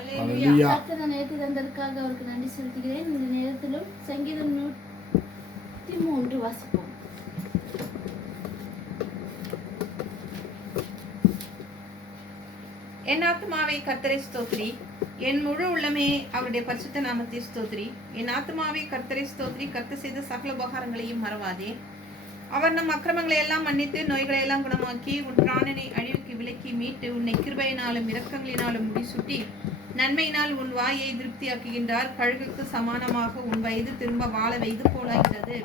கர்த்தர் நேற்று தந்ததற்காக அவருக்கு நன்றி செலுத்துகிறேன். இந்த நேரத்திலும் சங்கீதம் 103 வாசிப்போம். என் ஆத்துமாவே கர்த்தரை ஸ்தோத்திரி, என் முழு உள்ளமே அவருடைய பரிசுத்த நாமத்தை ஸ்தோத்திரி. என் ஆத்துமாவே கர்த்தரை ஸ்தோத்திரி, கர்த்தர் செய்த சகல உபகாரங்களையும் மறவாதே. அவர் நம் அக்கிரமங்களை எல்லாம் மன்னித்து நோய்களை எல்லாம் குணமாக்கி உன் பிராணனை அழிவுக்கு விலக்கி மீட்டு உன்னை கிருபையினாலும் இரக்கங்களினாலும் முடிசூட்டி நன்மையினால் உன் வாயை திருப்தியாக்குகின்றார். கழுகுக்கு சமானமாக உன் வயது திரும்ப வாழ வைத்து போலாகிறது.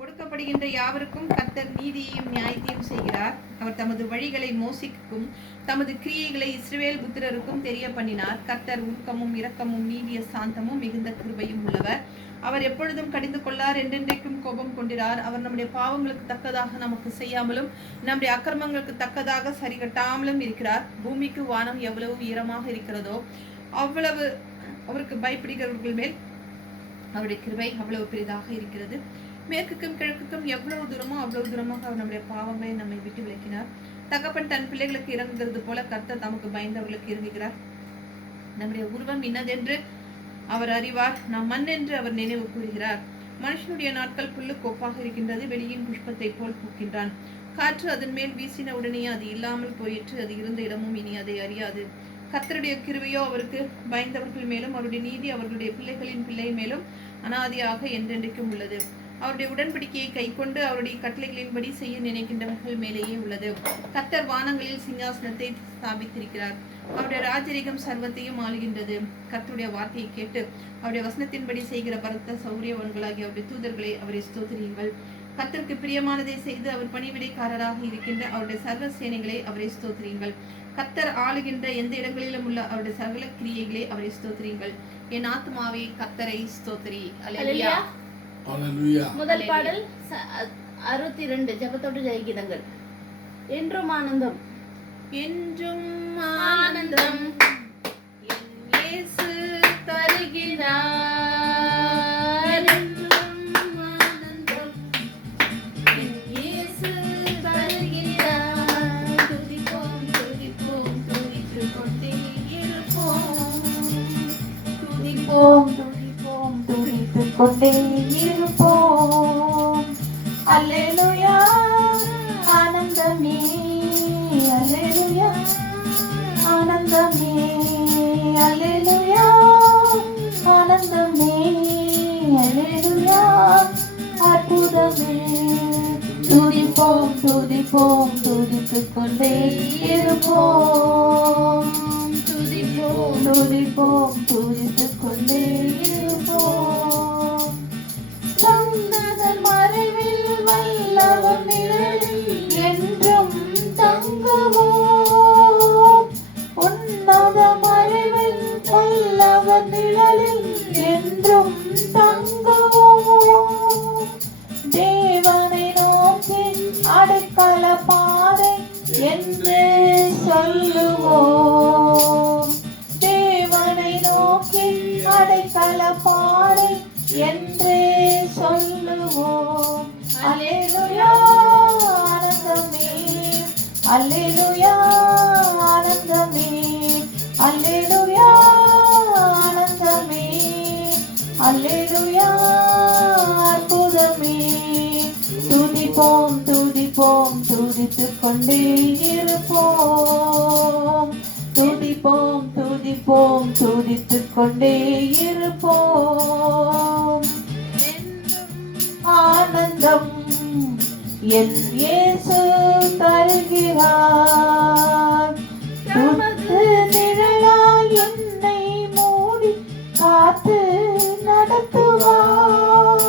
ஒடுக்கப்படுகின்ற யாவருக்கும் கர்த்தர் நீதியையும் நியாயத்தையும் செய்கிறார். அவர் தமது வழிகளை மோசேக்குக்கும் தமது கிரியைகளை இஸ்ரவேல் புத்திரருக்கும் தெரிய பண்ணினார். கர்த்தர் உருக்கமும் இரக்கமும் நீடிய சாந்தமும் மிகுந்த கிருபையும் உள்ளவர். அவர் எப்பொழுதும் கடிந்து கொள்ளார், என்றென்றைக்கும் கோபம் கொண்டிரார். அவர் நம்முடைய பாவங்களுக்கு தக்கதாக நமக்கு செய்யாமலும் நம்முடைய அக்கிரமங்களுக்கு தக்கதாக சரி கட்டாமலும் இருக்கிறார். பூமிக்கு வானம் எவ்வளவு உயரமாக இருக்கிறதோ அவ்வளவு அவருக்கு பயப்படுகிறவர்கள் மேல் அவருடைய கிருபை அவ்வளவு பெரிதாக இருக்கிறது. மேற்குக்கும் கிழக்குக்கும் எவ்வளவு தூரமோ அவ்வளவு தூரமாக அவர் நம்முடைய பாவங்களை நம்மை விட்டு விலக்கினார். தகப்பன் தன் பிள்ளைகளுக்கு இறங்குகிறது போல கர்த்தர் தமக்கு பயந்தவர்களுக்கு இறங்குகிறார். நம்முடைய உருவம் இன்னதென்று அவர் அறிவார், நாம் மண் என்று அவர் நினைவு கூறுகிறார். மனுஷனுடைய நாட்கள் புல்லுக்கு ஒப்பாக இருக்கின்றது, வெளியின் புஷ்பத்தை போல் பூக்கின்றான். காற்று அதன் மேல் வீசின உடனே அது இல்லாமல் போயிற்று, அது இருந்த இடமும் இனி அதை அறியாது. கர்த்தருடைய கிருபையோ அவருக்கு பயந்தவர்கள் மேலும் அவருடைய நீதி அவர்களுடைய பிள்ளைகளின் பிள்ளை மேலும் அனாதியாக என்றென்றைக்கும் உள்ளது. அவருடைய உடன்படிக்கையை கைக்கொண்டு அவருடைய கட்டளைகளின்படி செய்ய நினைக்கின்றவர்கள் மேலேயே உள்ளது. கர்த்தர் வானங்களில் சிங்காசனத்தை ஸ்தாபித்திருக்கிறார். அவருடைய ராஜரிகம் சர்வத்தையும் ஆளுகின்றது. கர்த்தருடைய வார்த்தையை கேட்டு அவருடைய வசனத்தின்படி செய்கிற பரத்த சௌரியவன்களாகிய அவருடைய தூதர்களை அவரை ஸ்தோத்திரியுங்கள். கர்த்தருக்கு பிரியமானதை செய்து அவர் பணிவிடைக்காரராக இருக்கின்ற அவருடைய சர்வ சேனைகளை அவரை ஸ்தோத்திரியுங்கள். கர்த்தர் ஆளுகின்ற எந்த இடங்களிலும் உள்ள அவருடைய சகல கிரியைகளை அவரை ஸ்தோத்திரியுங்கள். என் ஆத்துமாவே கர்த்தரை ஸ்தோத்திரி. அல்லேலூயா. முதல் பாடல் 62 ஜெபத்தோடு ஜெயகீதங்கள். என்றும் ஆனந்தம், என்றும் ஆனந்தம் என் இயேசு தருகிறார். என்றும் ஆனந்தம் என் இயேசு தருகிறார். துதிப்போம் துதிப்போம் துதித்துக் கொண்டே இருப்போம். துதிப்போம் துதிப்போம் துதித்துக் கொண்டே இருப்போம். அல்லேலூயா ஆனந்தமே, அல்லேலூயா ஆனந்தமே, அல்லேலூயா ஆனந்தமே, அல்லேலூயா அற்புதமே. துதிப்போம் துதிப்போம் துதித்துக் கொண்டே இருப்போம். துதிப்போம் துதிப்போம் துதித்துக் கொண்டே இருப்போம். தந்ததன் மறைவில் வல்லவர் நிழலில் என்றும் தங்குவோம். உன்னத மறைவில் வல்லவர் நிழலில் என்றும் தங்குவோம். தேவனை நோக்கி அடைக்கல பாதை என்று சொல்லுவோம். தேவனை நோக்கி அடைக்கல பாதை என்று சொல்லுவோம். அல்லேலூயா ஆனந்தமே, அல்லேலூயா ஆனந்தமே, அல்லேலூயா ஆனந்தமே, அல்லேலூயா அற்புதமே. துதிப்போம் துதிப்போம் துதித்துக் கொண்டே இருப்போம். துதிப்போம் துதிப்போம் துதித்துக் கொண்டே இருப்போம். ஆனந்தம் என் இயேசு தருகிறார். தமது நிழலால் என்னை மூடி காத்து நடத்துவார்.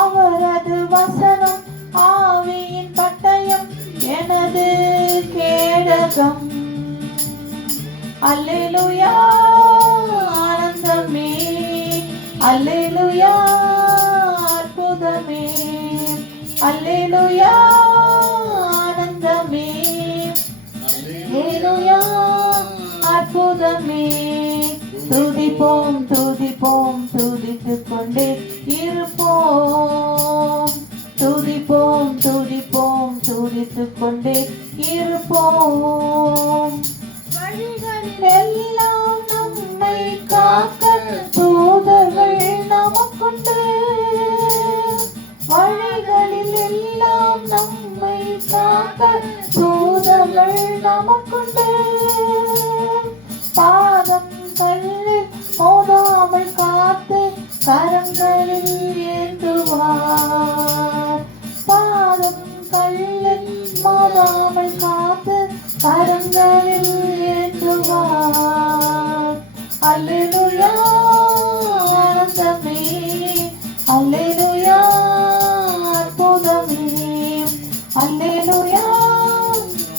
அவரது வசனம் ஆவியின் பட்டயம் எனது கேடகம். அல்லேலூயா ஆனந்தமே, அல்லேலூயா அற்புதமே, அல்லேலூயா ஆனந்தமே, அல்லேலூயா அற்புதமே. துதிப்போம் துதிப்போம் துதித்துக் கொண்டே இருப்போம். துதிப்போம் துதிப்போம் துதித்துக் கொண்டே இருப்போம். வழிகளில் எல்லாம் நம் காக்க தூதர்கள் நமக்குண்டு. வழிகளில் எல்லாம் நம்மை காக்க தூதர்கள் நமக்குண்டு. பாதம் கல்லில் மோதாமல் காத்து கரங்களில் ஏந்துவார். பாதம் கல்லில் மோதாமல் காத்து கரங்களில் ஏந்துவார். அல்லேலூயா ஆனந்தமே, அல்லேலூயா அற்புதமே, அல்லேலூயா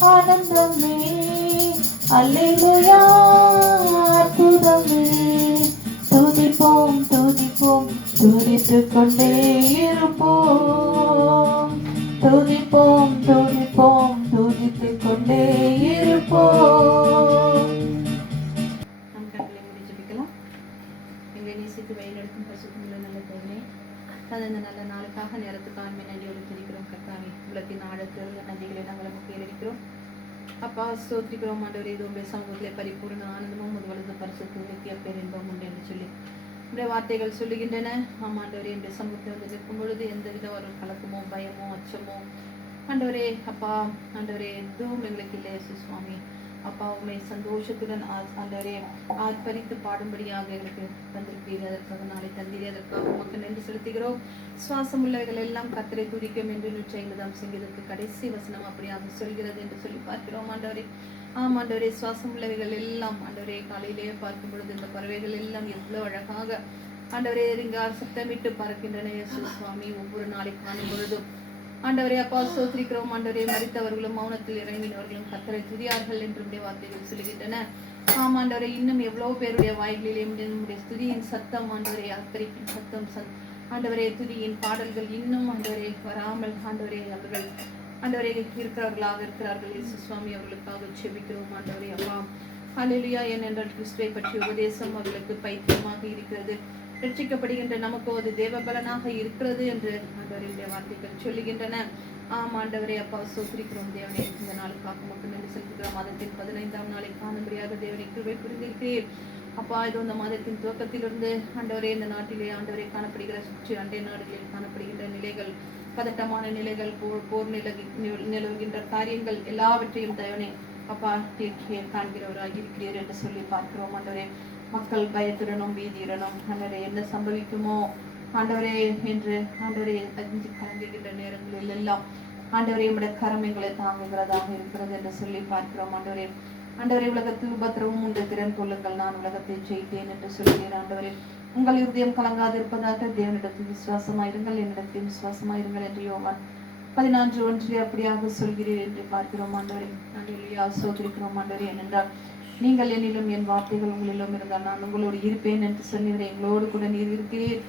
ஆனந்தமே, அல்லேலூயா அற்புதமே. துதிப்போம் துதிப்போம் துதித்துக் கொண்டே இருப்போம். துதிப்போம் துதிப்போம் துதித்துக் கொண்டே இருப்போம். நம் கண்களை மூடி ஜெபிக்கலாம். எங்களை நேசித்து வழிநடத்தும் பரிசுத்தமுள்ள நல்ல தேவனே, இந்த நல்ல நாளுக்காக நேரத்துக்காக நன்றியோடு துதிக்கிறோம் கர்த்தாவே. உலகத்தின் ஆழத்தில் நன்றிகளை நாங்கள் நமக்கு ஏறடிக்கிறோம் அப்பா. ஸ்தோத்திரிக்கிறோம் ஆண்டவரே. இது உங்களுடைய சமூகத்திலே பரிபூர்ண ஆனந்தமும் முதல்வது பரிசுத்த நித்திய பேரின்பம் உண்டு என்று சொல்லி உடைய வார்த்தைகள் சொல்லுகின்றன. ஆமாண்டவரே, என்னுடைய சமூகத்தில் வந்து நிற்கும் பொழுது எந்தவித ஒரு கலக்கமோ பயமோ அச்சமோ ஆண்டவரே அப்பா ஆண்டவரே எதுவும் எங்களுக்கு இல்லை சுவாமி. அப்பா உண்மை சந்தோஷத்துடன் ஆண்டவரே ஆர்ப்பரித்து பாடும்படியாக எங்களுக்கு வந்திருக்கிறீர்கள். அதற்காக நாளை தந்தீரே, அதற்காக உமக்கு நன்றி செலுத்துகிறோம். சுவாசம் உள்ளவைகள் எல்லாம் கர்த்தரை துதிக்கும் என்று 150 சங்கீதத்துக்கு கடைசி வசனம் அப்படியாக சொல்கிறது என்று சொல்லி பார்க்கிறோம் ஆண்டவரே. ஆமாண்டவரே, சுவாசம் உள்ளவைகள் எல்லாம் ஆண்டவரே காலையிலே பார்க்கும் பொழுது இந்த பறவைகள் எல்லாம் எவ்வளவு அழகாக ஆண்டவரே ரிங்கார் சத்தமிட்டு பார்க்கின்றன சுவாமி. ஒவ்வொரு நாளை காணும் பொழுதும் ஆண்டவரே அப்பா ஸ்தோத்திரிக்கிறோம் ஆண்டவரே. மரித்தவர்களும் மௌனத்தில் இறங்கினவர்களும் கர்த்தரை துதியார்கள் என்று வார்த்தைகள் சொல்லுகின்றன. ஆமாண்டவரே, இன்னும் எவ்வளவு பேருடைய வாய்களிலே நம்முடைய துதியின் சத்தம் ஆண்டவரே, அர்ப்பரிப்பின் சத்தம் ஆண்டவரே, துதியின் பாடல்கள் இன்னும் ஆண்டவரே வராமல் ஆண்டவரே அவர்கள் ஆண்டவரே இருக்கிறார்கள். இயேசு சுவாமி அவர்களுக்காக ஜெபிக்கிறோம் ஆண்டவரே அப்பா. அல்லேலூயா. ஏனென்றால் கிறிஸ்துவை பற்றிய உபதேசம் அவர்களுக்கு பைத்தியமாக இருக்கிறது, ரட்சிக்கப்படுகின்ற நமக்கு அது தேவபலனாக இருக்கிறது என்று ஆண்டவருடைய வார்த்தைகள் சொல்லுகின்றன. ஆமாண்டவரே அப்பா ஸ்தோத்திரிக்கிறோம் தேவனே. இந்த நாளுக்காக மக்கள் நன்றி செலுத்துகிறோம். மாதத்தின் 15ஆம் நாளை காணும்படியாக தேவனை கிருபை புரிந்திருக்கிறீர் அப்பா. இதோ இந்த மாதத்தின் துவக்கத்திலிருந்து ஆண்டவரே இந்த நாட்டிலே ஆண்டவரே காணப்படுகிற சுற்றி அண்டை நாடுகளில் காணப்படுகின்ற நிலைகள், பதட்டமான நிலைகள், போர் நிலவுகின்ற காரியங்கள் எல்லாவற்றையும் தேவனே அப்பா காண்கிறவராக இருக்கிறீர் என்று சொல்லி பார்க்கிறோம் ஆண்டவரே. மக்கள் பயத்துடனும் பீதியுடனும் ஆண்டவரே என்ன சம்பவிக்குமோ ஆண்டவரே என்று ஆண்டவரே அஞ்சு கலங்குகின்ற நேரங்களில் எல்லாம் ஆண்டவரே உடைய கரம் எங்களை தாங்குகிறதாக இருக்கிறது என்று சொல்லி பார்க்கிறோம் ஆண்டவரே. ஆண்டவரே உலகத்தில் உபத்திரவும் உண்டு, திறன் கொள்ளுங்கள், நான் உலகத்தை செய்தேன் என்று சொல்கிறேன் ஆண்டவரே. உங்கள் இருதயம் கலங்காதிருப்பதாக தேவனிடத்தில் விசுவாசமாயிருங்கள், என்னிடத்தில் விசுவாசமாயிருங்கள் என்று யோவான் 14:1 அப்படியாக சொல்கிறீர் என்று பார்க்கிறோம் ஆண்டவரே. அல்லேலூயா ஸ்தோத்திரிக்கிறோம் ஆண்டவரே. ஏனென்றால் நீங்கள் என்னிலும் என் வார்த்தைகள் உங்களிலும் இருந்தால் நான் உங்களோடு இருப்பேன் என்று சொன்னீரே, எங்களோடு கூட நீர் இருக்கிறீர்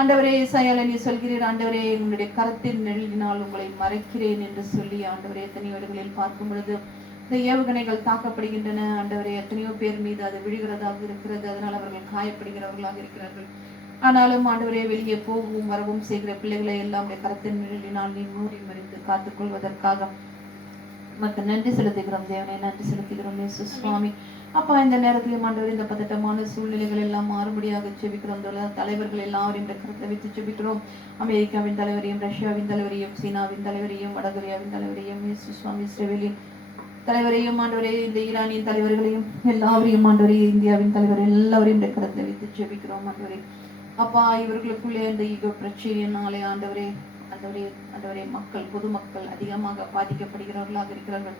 ஆண்டவரே. இசாயால நீ சொல்கிறீர் ஆண்டவரே, உங்களுடைய கரத்தின் நிழலினால் உங்களை மறைக்கிறேன் என்று சொல்லி ஆண்டவரே எத்தனையோ இடங்களில் பார்க்கும் பொழுது இந்த ஏவுகணைகள் தாக்கப்படுகின்றன ஆண்டவரே. எத்தனையோ பேர் மீது அது விழுகிறதாக இருக்கிறது, அதனால் அவர்கள் காயப்படுகிறவர்களாக இருக்கிறார்கள். ஆனாலும் ஆண்டவரே வெளியே போகவும் வரவும் செய்கிற பிள்ளைகளை எல்லாம் கரத்தின் நிழலினால் நீ மூடி மறைத்து காத்துக் கொள்வதற்காக மற்ற நன்றி செலுத்துகிறோம் தேவனே, நன்றி செலுத்துகிறோம் இயேசு சுவாமி. அப்பா இந்த நேரத்திலும் ஆண்டவர் இந்த பதட்டமான சூழ்நிலைகள் எல்லாம் மாறுபடியாக ஜெபிக்கிறோம். தலைவர்கள் எல்லாரையும் கருத்தை வைத்து ஜெபிக்கிறோம். அமெரிக்காவின் தலைவரையும், ரஷ்யாவின் தலைவரையும், சீனாவின் தலைவரையும், வடகொரியாவின் தலைவரையும், இயேசு சுவாமி இஸ்ரேலின் தலைவரையும் ஆண்டவரே, இந்த ஈரானின் தலைவர்களையும் எல்லாவரையும் ஆண்டவரே, இந்தியாவின் தலைவர் எல்லாவரையும் கருத்தை வைத்து ஜெபிக்கிறோம் ஆண்டவரே. அப்பா இவர்களுக்குள்ளே இந்த ஈகோ பிரச்சனையினாலே ஆண்டவரே ஆண்டவரே ஆண்டவரே மக்கள் பொதுமக்கள் அதிகமாக பாதிக்கப்படுகிறவர்களாக இருக்கிறார்கள்.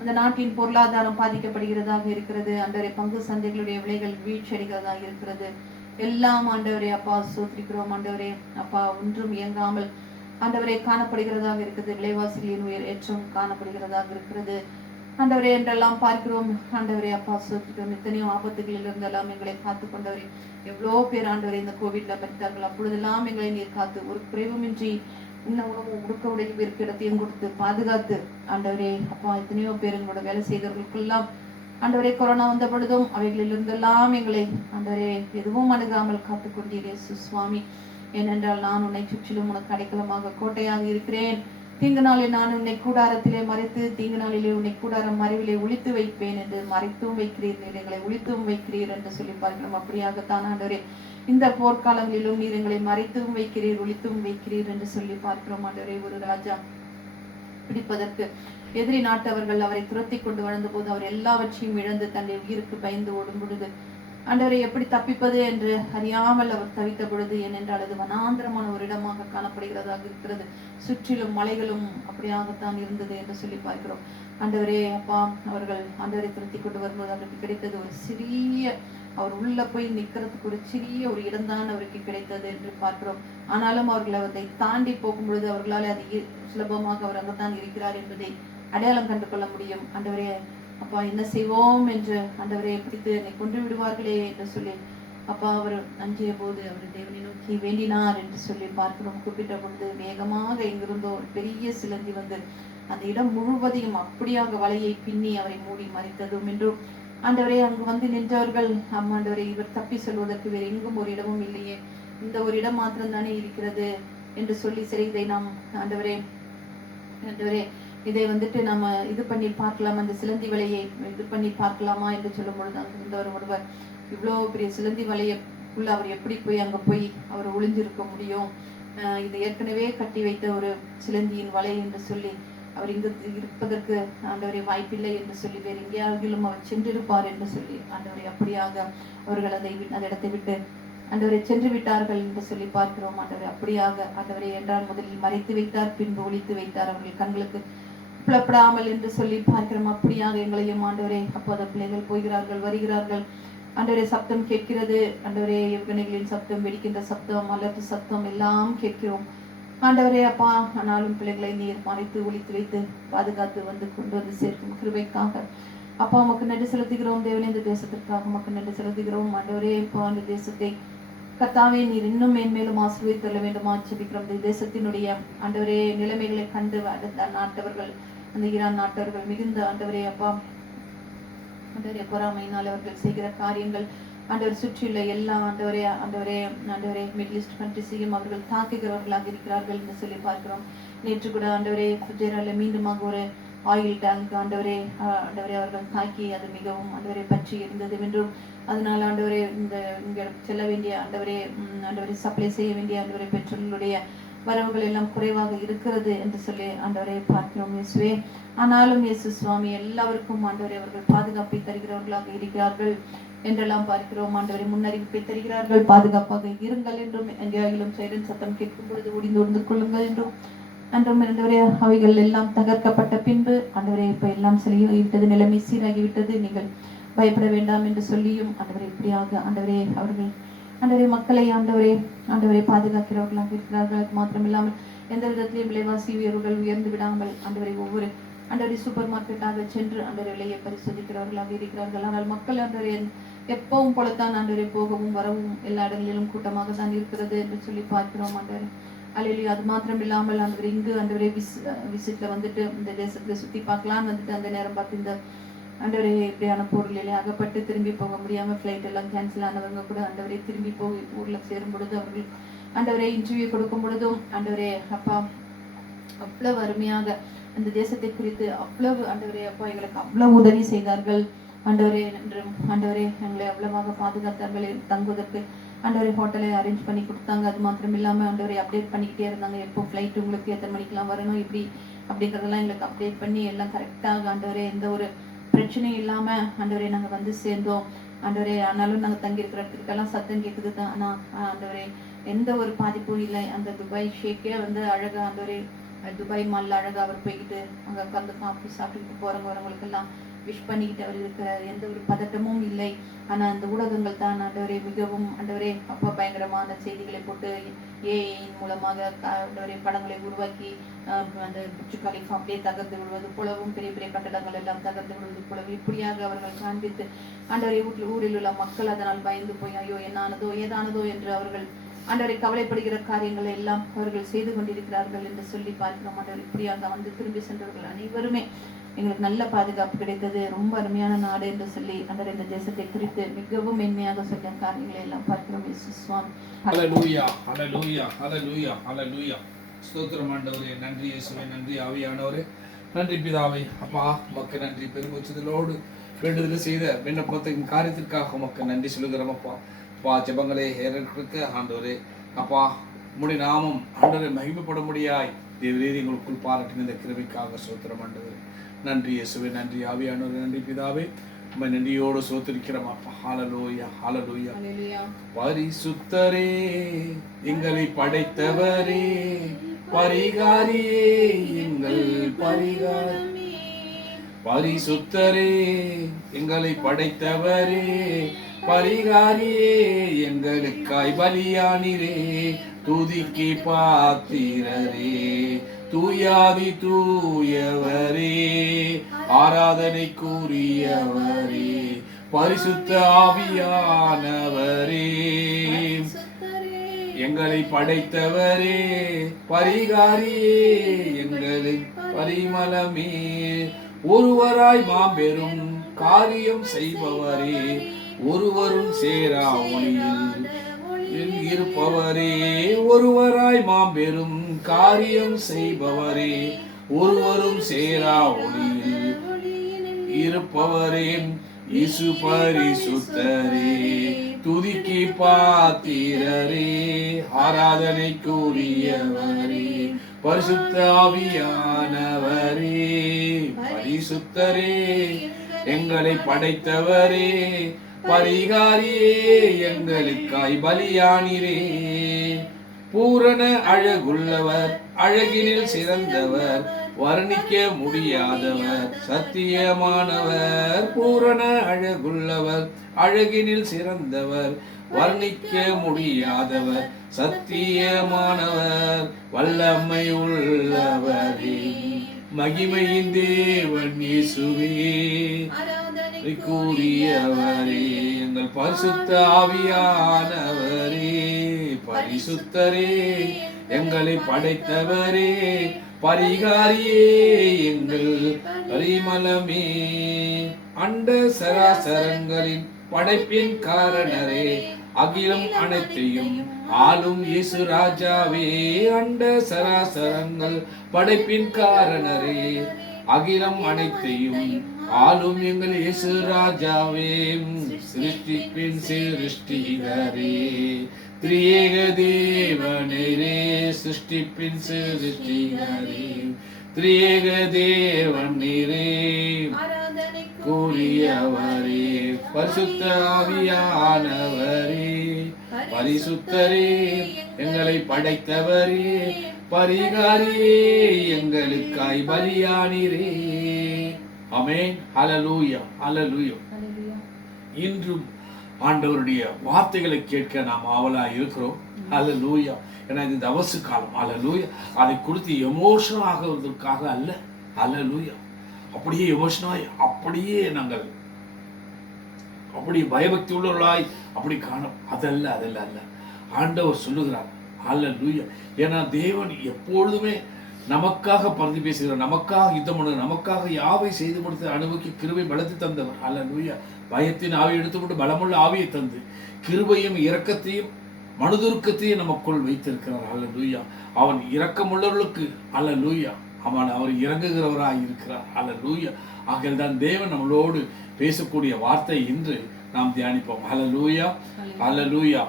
அந்த நாட்டின் பொருளாதாரம் பாதிக்கப்படுகிறதாக இருக்கிறது ஆண்டவரே. பங்கு சந்தைகளுடைய விலைகள் வீழ்ச்சியடைகிறதாக இருக்கிறது. எல்லாம் ஆண்டவரே அப்பா ஸ்தோத்திரிக்கிறோம் ஆண்டவரே. அப்பா ஒன்றும் இயங்காமல் ஆண்டவரே காணப்படுகிறதாக இருக்கிறது. விலைவாசிகளின் உயர் ஏற்றம் காணப்படுகிறதாக இருக்கிறது ஆண்டவரே என்றெல்லாம் பார்க்கிறோம் ஆண்டவரே. அப்பா ஸ்தோத்திரிக்கிறோம். எத்தனையோ ஆபத்துகளில் இருந்தெல்லாம் எங்களை காத்து கொண்டவரே. எவ்வளோ பேர் ஆண்டவரே இந்த கோவிட்ல மரித்தார்கள். அப்பொழுதெல்லாம் எங்களை நீர் காத்து ஒரு குறைவுமின்றி உணவும் உடுக்க உடையும் இருக்க இடத்தையும் கொடுத்து பாதுகாத்து ஆண்டவரே அப்பா எத்தனையோ பேர் எங்களோட வேலை செய்தவர்களுக்கெல்லாம் ஆண்டவரே கொரோனா வந்த பொழுதும் அவைகளிலிருந்தெல்லாம் எங்களை ஆண்டவரே எதுவும் அணுகாமல் காத்துக்கொண்டீரே சுவாமி. ஏனென்றால் நான் உன்னை சுற்றிலும் உனக்கு அடைக்கலமாக கோட்டையாக இருக்கிறேன். தீங்கு நாளில் நான் உன்னை கூடாரத்திலே மறைத்து தீங்கு நாளிலே உன்னை கூடாரம் மறைவிலே ஒளித்து வைப்பேன் என்று மறைத்தும் வைக்கிறீர், நீர் எங்களை ஒளித்தும் வைக்கிறீர் என்று சொல்லி பார்க்கிறோம். அப்படியாகத்தான் ஆண்டவரே இந்த போர்க்காலங்களிலும் நீர் எங்களை மறைத்தும் வைக்கிறீர், ஒளித்தும் வைக்கிறீர் என்று சொல்லி பார்க்கிறோம். ஆண்டவரே ஒரு ராஜா பிடிப்பதற்கு எதிரி நாட்டவர்கள் அவரை துரத்தி கொண்டு வளர்ந்த போது அவர் எல்லாவற்றையும் இழந்து தன்னுடைய உயிருக்கு பயந்து ஓடும் பொழுது ஆண்டவரை எப்படி தப்பிப்பது என்று அறியாமல் அவர் தவித்த பொழுது, ஏனென்றால் அது வனாந்திரமான ஒரு இடமாக காணப்படுகிறதாக இருக்கிறது. சுற்றிலும் மலைகளும் அப்படியாகத்தான் இருந்தது என்று சொல்லி பார்க்கிறோம். ஆண்டவரே அப்பா அவர்கள் ஆண்டவரை துரத்தி கொண்டு வரும்போது அவருக்கு கிடைத்தது ஒரு சிறிய, அவர் உள்ள போய் நிற்கிறதுக்கு ஒரு சிறிய ஒரு இடம்தான் அவருக்கு கிடைத்தது என்று பார்க்கிறோம். ஆனாலும் அவர்கள் அதை தாண்டி போகும் பொழுது அவர்களால் அது சுலபமாக அவர் அங்கத்தான் இருக்கிறார் என்பதை அடையாளம் கண்டு கொள்ள முடியும். ஆண்டவரே அப்பா என்ன செய்வோம் என்று ஆண்டவரை பிடித்து என்னை கொன்று விடுவார்களே என்று சொல்லி அப்பா அவர் அஞ்சிய போது அவர் தேவனை நோக்கி வேண்டினார் என்று சொல்லி பார்க்கிறோம். கூப்பிட்ட பொழுது வேகமாக எங்கிருந்தோ ஒரு பெரிய சிலந்தி வந்து அந்த இடம் முழுவதையும் அப்படியாக வலையை பின்னி அவரை மூடி மறைத்ததும் என்றும் ஆண்டவரே அங்கு வந்து நின்றவர்கள் ஆண்டவரை இவர் தப்பி செல்வதற்கு வேறு எங்கும் ஒரு இடமும் இல்லையே, இந்த ஒரு இடம் மாத்திரம்தானே இருக்கிறது என்று சொல்லி சரி இதை நாம் ஆண்டவரே இதை வந்துட்டு நம்ம இது பண்ணி பார்க்கலாம், அந்த சிலந்தி வலையை இது பண்ணி பார்க்கலாமா என்று சொல்லும் பொழுது அங்கு இருந்தவர் ஒருவர் இவ்வளோ பெரிய சிலந்தி வலையக்குள்ள அவர் எப்படி போய் அங்கே போய் அவர் ஒளிஞ்சிருக்க முடியும், இது ஏற்கனவே கட்டி வைத்த ஒரு சிலந்தியின் வலை என்று சொல்லி அவர் இங்கு இருப்பதற்கு ஆண்டவரை வாய்ப்பில்லை என்று சொல்லி வேறு எங்கேயாகிலும் அவர் சென்றிருப்பார் என்று சொல்லி ஆண்டவரை அப்படியாக அவர்கள் அந்த இடத்தை விட்டு ஆண்டவரை சென்று விட்டார்கள் என்று சொல்லி பார்க்கிறோம். ஆண்டவரை அப்படியாக ஆண்டவரை என்றால் முதலில் மறைத்து வைத்தார், பின்பு ஒழித்து வைத்தார், அவர்கள் கண்களுக்கு புலப்படாமல் என்று சொல்லி பார்க்கிறோம். அப்படியாக எங்களையும் ஆண்டவரே அப்போது பிள்ளைகள் போகிறார்கள் வருகிறார்கள், ஆண்டவரே சப்தம் கேட்கிறது, ஆண்டவரே யுவகணிகளின் சப்தம், வெடிக்கின்ற சப்தம், அலர்ட்டு சப்தம் எல்லாம் கேட்கிறோம். ஆண்டவரே அப்பா ஆனாலும் பிள்ளைகளை நீர் மறைத்து ஒழித்து வைத்து பாதுகாத்து வந்து கொண்டு வந்து சேர்க்கும் கிருபைக்காக அப்பா உமக்கு நன்றி செலுத்துகிறோம். தேவனே இந்த தேசத்திற்காக உமக்கு நன்றி செலுத்துகிறோம். ஆண்டவரே இப்போ அந்த தேசத்தை கர்த்தாவே நீர் இன்னும் மேன்மேலும் ஆசீர்வதித்து தள்ள வேண்டுமா ஜெபிக்கிறோம். இந்த தேசத்தினுடைய ஆண்டவரே நிலைமைகளை கண்டு நாட்டவர்கள், அந்த ஈரான் நாட்டவர்கள் மிகுந்த ஆண்டவரே அப்பா ஆண்டவரே பொறாமையினால் அவர்கள் செய்கிற காரியங்கள் ஆண்டவர் சுற்றியுள்ள எல்லா ஆண்டவரே மிடில் ஈஸ்ட் கண்ட்ரிஸையும் அவர்கள் தாக்குகிறவர்களாக இருக்கிறார்கள் என்று சொல்லி பார்க்கிறோம். நேற்று கூட ஆண்டவரே புஜேரால மீண்டுமாக ஒரு ஆயில் டேங்க் ஆண்டவரே அவர்கள் தாக்கி அது மிகவும் ஆண்டவரை பற்றி இருந்தது என்றும் அதனால் ஆண்டவரே இங்கே செல்ல வேண்டிய ஆண்டவரை சப்ளை செய்ய வேண்டிய ஆண்டவரை பெட்ரோலுடைய வரவுகள் எல்லாம் குறைவாக இருக்கிறது என்று சொல்லி ஆண்டவரை பார்க்கிறோம். இயேசுவே ஆனாலும் இயேசு சுவாமி எல்லாருக்கும் ஆண்டவரை அவர்கள் பாதுகாப்பை தருகிறவர்களாக இருக்கிறார்கள் என்றெல்லாம் பார்க்கிறோம். ஆண்டவரை முன்னறிவிப்பை தருகிறார்கள், பாதுகாப்பாக இருங்கள் என்றும், எங்கேயாகிலும் சைரன் சத்தம் கேட்கும் பொழுது ஒடிந்து கொள்ளுங்கள் என்றும் அன்றும் ஆண்டவரே அவைகள் எல்லாம் தகர்க்கப்பட்ட பின்பு ஆண்டவரே இப்ப எல்லாம் விட்டது, நிலைமை சீராகிவிட்டது, நீங்கள் பயப்பட வேண்டாம் என்று சொல்லியும் ஆண்டவரை இப்படியாக ஆண்டவரே அவர்கள் ஆண்டவரே மக்களை ஆண்டவரை பாதுகாக்கிறவர்களாக இருக்கிறார்கள். அது மாத்திரமில்லாமல் எந்த விதத்திலையும் விலைவாசி உயர்வுகள் உயர்ந்து விடாமல் ஒவ்வொரு சூப்பர் மார்க்கெட்டாக சென்று விலையை பரிசோதிக்கிறவர்களாக இருக்கிறார்கள். ஆனால் மக்கள் எப்பவும் போலத்தான் போகவும் வரவும் எல்லா இடங்களிலும் கூட்டமாக தான் இருக்கிறது என்று சொல்லி பார்க்கிறோம். அல்லையா அது மாத்திரம் இல்லாமல் இங்கு விசிட்ல வந்துட்டு இந்த தேசத்துல சுத்தி பார்க்கலான்னு வந்துட்டு அந்த நேரம் பார்த்து இந்த இப்படியான பொருளிலே அகப்பட்டு திரும்பி போக முடியாம ஃபிளைட் எல்லாம் கேன்சல் ஆனவங்க கூட திரும்பி போய் ஊர்ல சேரும் பொழுது அவர்கள் இன்டர்வியூ கொடுக்கும் பொழுதும் அப்பா அவ்வளவு அருமையாக அந்த தேசத்தை குறித்து அவ்வளவு அப்பா எங்களுக்கு அவ்வளவு உதவி செய்தார்கள். எங்களை அவ்வளவாக பாதுகாத்தார்கள். தங்குவதற்கு ஹோட்டலை அரேஞ்ச் பண்ணி கொடுத்தாங்க. அது மாத்திரம் இல்லாம அப்டேட் பண்ணிக்கிட்டே இருந்தாங்க. எப்போ ஃபிளைட் உங்களுக்கு எத்தனை மணிக்கெல்லாம் வரணும் இப்படி அப்படிங்கிறதெல்லாம் எங்களுக்கு அப்டேட் பண்ணி எல்லாம் கரெக்டாக எந்த ஒரு பிரச்சனையும் இல்லாம நாங்க வந்து சேர்ந்தோம். ஆனாலும் நாங்க தங்கி இருக்கிற இடத்துக்கெல்லாம் சத்தம் கேட்குது தான், ஆனா எந்த ஒரு பாதிப்பும் இல்லை. அந்த துபாய் ஷேக்கே அழகா துபாய் மால்ல அழகா அவர் போய்கிட்டு அங்க உட்காந்து காஃபி சாப்பிட்டுக்கிட்டு போறவங்க வரவங்களுக்கு எல்லாம் விஷ் பண்ணிக்கிட்டு அவர் இருக்கிறார். எந்த ஒரு பதட்டமும் இல்லை. ஆனா அந்த ஊடகங்கள் தான் மிகவும் அப்பா பயங்கரமான செய்திகளை போட்டு ஏஐயின் மூலமாக படங்களை உருவாக்கி அந்த புர்ஜ் கலீஃபா அப்படியே தகர்ந்து விடுவது போலவும், பெரிய பெரிய கட்டடங்கள் எல்லாம் தகர்ந்து விடுவது போலவும் இப்படியாக அவர்கள் காண்பித்து ஊரில் உள்ள மக்கள் அதனால் பயந்து போய் ஐயோ என்னானதோ ஏதானதோ என்று அவர்கள் கவலைப்படுகிற காரியங்களை எல்லாம் அவர்கள் செய்து கொண்டிருக்கிறார்கள் என்று சொல்லி பார்க்கிறோம். இப்படியாக திரும்பி சென்றவர்கள் அனைவருமே எங்களுக்கு நல்ல பாதுகாப்பு கிடைத்தது, ரொம்ப அருமையான நாடு என்று சொல்லி இந்த தேசத்தை குறித்து மிகவும் மென்மையாக சொல்ல காரியங்களை எல்லாம் பார்க்கிறோம். இயேசு சுவாமி. ஹல்லேலூயா ஹல்லேலூயா ஹல்லேலூயா ஹல்லேலூயா. ஸ்தோத்திரம் ஆண்டவரே. நன்றி இயேசுவே, நன்றி ஆவியானவரே, நன்றி பிதாவே. அப்பா உமக்கு நன்றி. பெருமூச்சுதலோடு வேண்டுதல் செய்த விண்ணப்பத்தின் காரியத்திற்காக உமக்கு நன்றி சொல்லுகிறோம் அப்பா. அப்பா ஜெபங்களை ஏறெடுக்க ஆண்டவரே, அப்பா உம்முடைய நாமம் ஆண்டவரை மகிமைப்பட முடியாய் தேவரே எங்களுக்குள் பாராட்டின இந்த கிருபைக்காக ஸ்தோத்திரம் ஆண்டவரே. நன்றி இயேசுவே, நன்றி ஆவியானவரே, நன்றி பிதாவே. உம்மை நன்றியோடு ஸ்தோத்திரிக்கிறோம் அப்பா. ஹல்லேலூயா, ஹல்லேலூயா. பரிசுத்தரே, எங்களை படைத்தவரே, பரிகாரியே, எங்கள் பரிகாரமே. பரிசுத்தரே, எங்களை படைத்தவரே, பரிகாரியே, எங்களுக்காய் பலியானிரே, துதிக்கு பாத்திரரே, தூயாதி தூயவரே, ஆராதனைக்குரியவரே, பரிசுத்த ஆவியானவரே, எங்களை படைத்தவரே, பரிகாரியே, எங்களின் பரிமளமே, ஒருவராய் மாபெரும் காரியம் செய்பவரே, ஒருவரும் சேரா ஒளியில் இருப்பவரே, ஒருவராய் மாபெரும் காரியம் செய்பவரே, ஒருவரும் சேரா ஒளியில் இருப்பவரே, இயேசு பரிசுத்தரே, துதிக்கு பாத்திரரே, ஆராதனைக்குரியவரே, பரிசுத்த ஆவியானவரே, பரிசுத்தரே, எங்களை படைத்தவரே, பரிகாரியே, எங்களுக்காய் பலியானிரே, பூரண அழகுள்ளவர், அழகினில் சிறந்தவர், வர்ணிக்க முடியாதவர், சத்தியமானவர், பூரண அழகுள்ளவர், அழகினில் சிறந்தவர், வர்ணிக்க முடியாதவர், சத்தியமானவர், வல்லமை உள்ளவரே, மகிமையின் தேவன் இயேசுவே, கூறியவரே, எங்கள் பரிசுத்த ஆவியானவரே, பரிசுத்தரே, எங்களை படைத்தவரே, பரிகாரியே, எங்கள் பரிமளமே, அண்ட சராசரங்களின் படைப்பின் காரணரே, அகிலம் அனைத்தையும் ஆளும் இயேசு ராஜாவே, அண்ட சராசரங்கள் படைப்பின் காரணரே, அகிலம் அனைத்தையும் ஆளும் எங்கள் இயேசு ராஜாவே, சிருஷ்டிப்பின் சிருஷ்டிகரே, திரியேக தேவனரே, சிருஷ்டிப்பின் சிருஷ்டிகரே, திரியேக தேவனரே, கூறியவரே, பரிசுத்த ஆவியானவரே, பரிசுத்தரே, எங்களை படைத்தவரே, பரிகாரியே, எங்களுக்காய் பலியானிரே. ஆமென். ஹல்லேலூயா, ஹல்லேலூயா. இன்றும் ஆண்டவருடைய வார்த்தைகளை கேட்க நாம் ஆவலா இருக்கிறோம். ஹல்லேலூயா. ஏன்னா இது தவசு காலம். ஹல்லேலூயா. அதை குறித்து எமோஷனல் ஆகுவதற்காக அல்ல. ஹல்லேலூயா. அப்படியே எமோஷனாய், அப்படியே நாங்கள் அப்படி பயபக்தி உள்ளவர்களாய் அப்படி காணும். அதல்ல, அதல்ல அல்ல. ஆண்டவர் சொல்லுகிறார். ஹல்லேலூயா. ஏன்னா தேவன் எப்பொழுதுமே நமக்காக பரிந்து பேசுகிறார், நமக்காக யுத்தம் பண்ணுகிறார், நமக்காக யாவை செய்து முடித்து அனுபவிக்க கிருபை பலத்தை தந்தவர். ஹல்லேலூயா. பயத்தின் ஆவியை எடுத்துக்கொண்டு பலமுள்ள ஆவியை தந்து கிருபையும் இரக்கத்தையும் மனதுருக்கத்தையும் நமக்குள் வைத்திருக்கிறார். ஹல்லேலூயா. அவன் இரக்கமுள்ளவர்களுக்கு ஹல்லேலூயா அவர் இறங்குகிறவராய் இருக்கிறார். ஹல்லேலூயா. ஆகையால் தான் தேவன் நம்மளோடு பேசக்கூடிய வார்த்தை இன்று நாம் தியானிப்போம். ஹல்லேலூயா, ஹல்லேலூயா.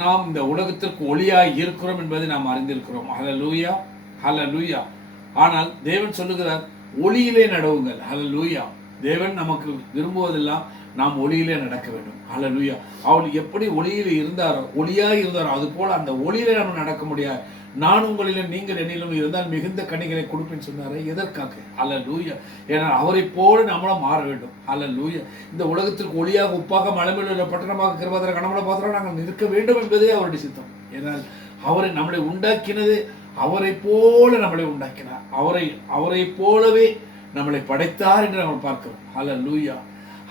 நாம் இந்த உலகத்திற்கு ஒளியாய் இருக்கிறோம் என்பதை நாம் அறிந்திருக்கிறோம். ஹல்லேலூயா, ஹல்லேலூயா. ஆனால் தேவன் சொல்லுகிறார், ஒளியிலே நடவுங்கள். ஹல்லேலூயா. தேவன் நமக்கு விரும்புவதெல்லாம் நாம் ஒளியிலே நடக்க வேண்டும். ஹல்லேலூயா. அவர் எப்படி ஒளியிலே இருந்தாரோ, ஒளியாய் இருந்தாரோ, அது போல அந்த ஒளியிலே நம்ம நடக்க முடியாது. நான் உங்களிலும் நீங்கள் என்னிலும் இருந்தால் மிகுந்த கனிகளை கொடுப்பேன்னு சொன்னாரு. எதற்காக? ஹல்லேலூயா. ஏன்னா அவரை போல நம்மளும் மாற வேண்டும். ஹல்லேலூயா. இந்த உலகத்திற்கு ஒளியாக உப்பாக மலைமையுள்ள பட்டணமாக கிருபாதார கணவனை பார்த்தோம் நாங்கள் நிற்க வேண்டும் என்பதே அவருடைய சித்தம். ஏனால் அவரை நம்மளை உண்டாக்கினது அவரை போல நம்மளை உண்டாக்கினார். அவரை போலவே நம்மளை படைத்தார் என்று நம்ம பார்க்கிறோம். ஹல்லேலூயா,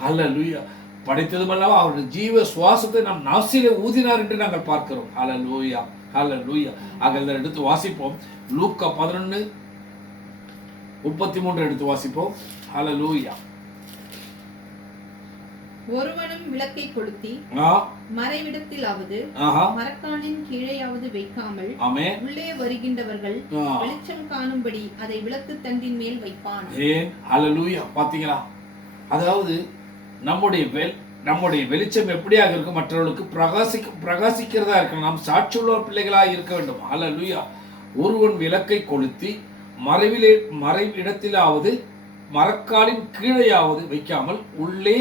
ஹல்லேலூயா. படைத்ததுமல்லாம அவருடைய ஜீவ சுவாசத்தை நம் நாசிலே ஊதினார் என்று நாங்கள் பார்க்கிறோம். ஹல்லேலூயா, ஹல்லேலூயா. ஆக எடுத்து வாசிப்போம். லூக்கா 11:33 எடுத்து வாசிப்போம். ஹல்லேலூயா. ஒருவனும் விளக்கை கொளுத்தி மறைவிடத்திலாவது மரக்காலின் கீழேயாவது வைக்காமல் உள்ளே வருகின்றவர்கள் வெளிச்சம் காணும்படி அதை விளக்கு தண்டின் மேல் வைப்பான். ஹல்லேலூயா. பாத்தீங்களா? அதாவது நம்முடைய வெளிச்சம் எப்படியாக இருக்கும்? மற்றவர்களுக்கு பிரகாசிக்கிறதா இருக்கணும். நாம் சாட்சியுள்ள பிள்ளைகளாக இருக்க வேண்டும். ஹல்லேலூயா. ஒருவன் விளக்கை கொளுத்தி மறைவிடத்திலாவது மரக்காலின் கீழேயாவது வைக்காமல் உள்ளே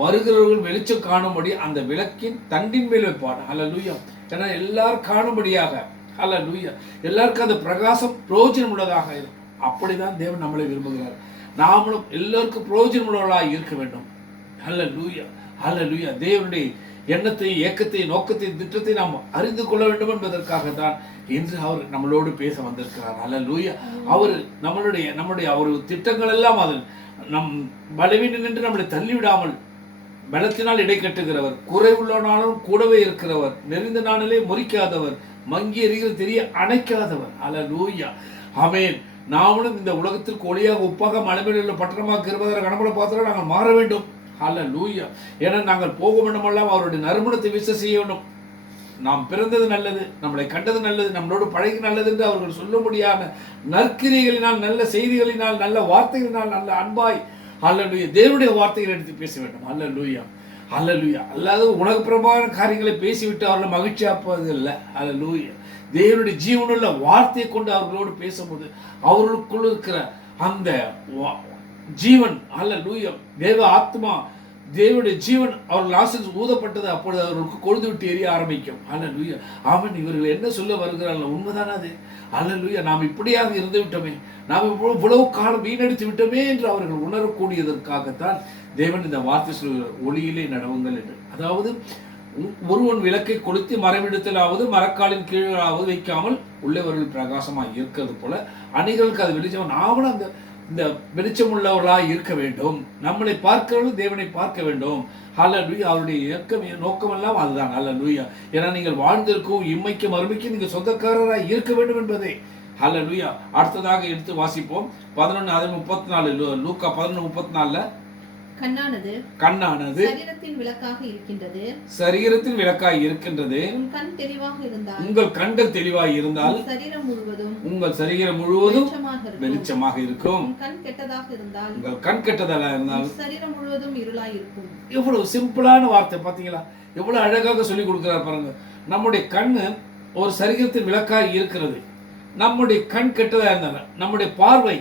வருகிறவர்கள் வெளிச்சம் காணும்படி அந்த விளக்கின் தண்டின் மேல் வைப்பான். ஹல்லேலூயா. ஏன்னா எல்லாரும் காணும்படியாக, ஹல்லேலூயா, எல்லாருக்கும் அந்த பிரகாசம் பிரயோஜனம் உள்ளதாக இருக்கும். அப்படிதான் தேவன் நம்மளை விரும்புகிறார். நாமளும் எல்லாருக்கும் பிரயோஜனம் உள்ளவர்களாக இருக்க வேண்டும். ஹல்லேலூயா, ஹல்லேலூயா. தேவனுடைய எண்ணத்தை, இயக்கத்தை, நோக்கத்தை, திட்டத்தை நாம் அறிந்து கொள்ள வேண்டும் என்பதற்காக தான் இன்று அவர் நம்மளோடு பேச வந்திருக்கிறார். ஹல்லேலூயா. அவர் நம்முடைய அவர் திட்டங்கள் எல்லாம் அதில் நம் பலவீனம் நின்று நம்மளை தள்ளிவிடாமல் பலத்தினால் இடை கட்டுகிறவர், குறைவுள்ளனாலும் கூடவே இருக்கிறவர், நெறிந்த நாளிலே முறிக்காதவர், மங்கி எறிகிற தெரிய அணைக்காதவர். ஹல்லேலூயா. ஆமென். நாமளும் இந்த உலகத்திற்கு ஒளியாக உப்பாக மலைமையில் உள்ள பட்டணமாக இருப்பதாக கணபட பார்த்தாலும் நாங்கள் மாற வேண்டும். ஹல்லேலூயா. ஏன்னா நாங்கள் போக வேண்டுமெல்லாம் அவருடைய நறுமணத்தை வீச செய்ய வேண்டும். நாம் பிறந்தது நல்லது, நம்மளை கண்டது நல்லது, நம்மளோடு பழகி நல்லது என்று அவர்கள் சொல்ல முடியாத நற்கிரிகளினால், நல்ல செய்திகளினால், நல்ல வார்த்தைகளினால், நல்ல அன்பாய், ஹல்லேலூயா, தேவனுடைய வார்த்தைகளை எடுத்து பேச வேண்டும். ஹல்லேலூயா, ஹல்லேலூயா. அல்லாத உலகப்பிரமான காரியங்களை பேசிவிட்டு அவர்களை மகிழ்ச்சியாப்பது இல்லை. ஹல்லேலூயா. தேவனுடைய ஜீவனுள்ள வார்த்தையை கொண்டு அவர்களோடு பேசும்போது அவர்களுக்குள்ள இருக்கிற அந்த ஜீவன், ஹல்லேலூயா, தேவ ஆத்மா, தேவனுடைய ஜீவன் அவர்கள் ஆசிரியர் ஊதப்பட்டது. அப்பொழுது அவர்களுக்கு கொழுந்து விட்டு எரிய ஆரம்பிக்கும். ஹல்லேலூயா. ஆமென். இவர்கள் என்ன சொல்ல வருகிறார்கள்? உண்மைதானே அது? ஹல்லேலூயா. நாம் இப்படியாக இருந்து விட்டோமே, நாம் இவ்வளவு காலம் வீணடித்து விட்டோமே என்று அவர்கள் உணரக்கூடியதற்காகத்தான் தேவன் இந்த வார்த்தை சொல்கிறார், ஒளியிலே நடவுங்கள் என்று. அதாவது ஒருவன் விளக்கை கொளுத்தி மறைவிடத்திலாவது மரக்காலின் கீழாவது வைக்காமல் உள்ளவர்கள் பிரகாசமாக இருக்கிறது போல அணிகளுக்கு அது வெளிச்சம். நாமளும் அந்த இந்த வெளிச்சம் உள்ளவர்களாக இருக்க வேண்டும். நம்மளை பார்க்கிறவர்கள் தேவனை பார்க்க வேண்டும். ஹல்லேலூயா. அவருடைய இயக்கம் நோக்கம் எல்லாம் அதுதான். ஹல்லேலூயா. ஏன்னா நீங்கள் வாழ்ந்திருக்கும் இம்மைக்கு மறுமைக்கு நீங்கள் சொந்தக்காரராக இருக்க வேண்டும் என்பதே. ஹல்லேலூயா. அடுத்ததாக எடுத்து வாசிப்போம். 11:34 லூக்கா 11:34. கண்ணானது சரீரத்தின் விளக்காக இருக்கின்றது. சரீரத்தின் விளக்காக இருக்கின்றது. உங்கள் கண் தெளிவாக இருந்தால், உங்கள் கண்கள் தெளிவாக இருந்தால் உங்கள் சரீரம் முழுவதும் வெளிச்சமாக இருக்கும். உங்கள் கண் கெட்டதாக இருந்தால், உங்கள் கண் கெட்டதாக இருந்தால் சரீரம் முழுவதும் இருளாய் இருக்கும். எவ்வளவு சிம்பிளான வார்த்தை பாத்தீங்களா? எவ்வளவு அழகாக சொல்லி கொடுக்கிறார் பாருங்க. நம்முடைய கண்ணு ஒரு சரீரத்தின் விளக்காக இருக்கிறது. நம்முடைய கண் கெட்டதாக இருந்தால் நம்முடைய பார்வை,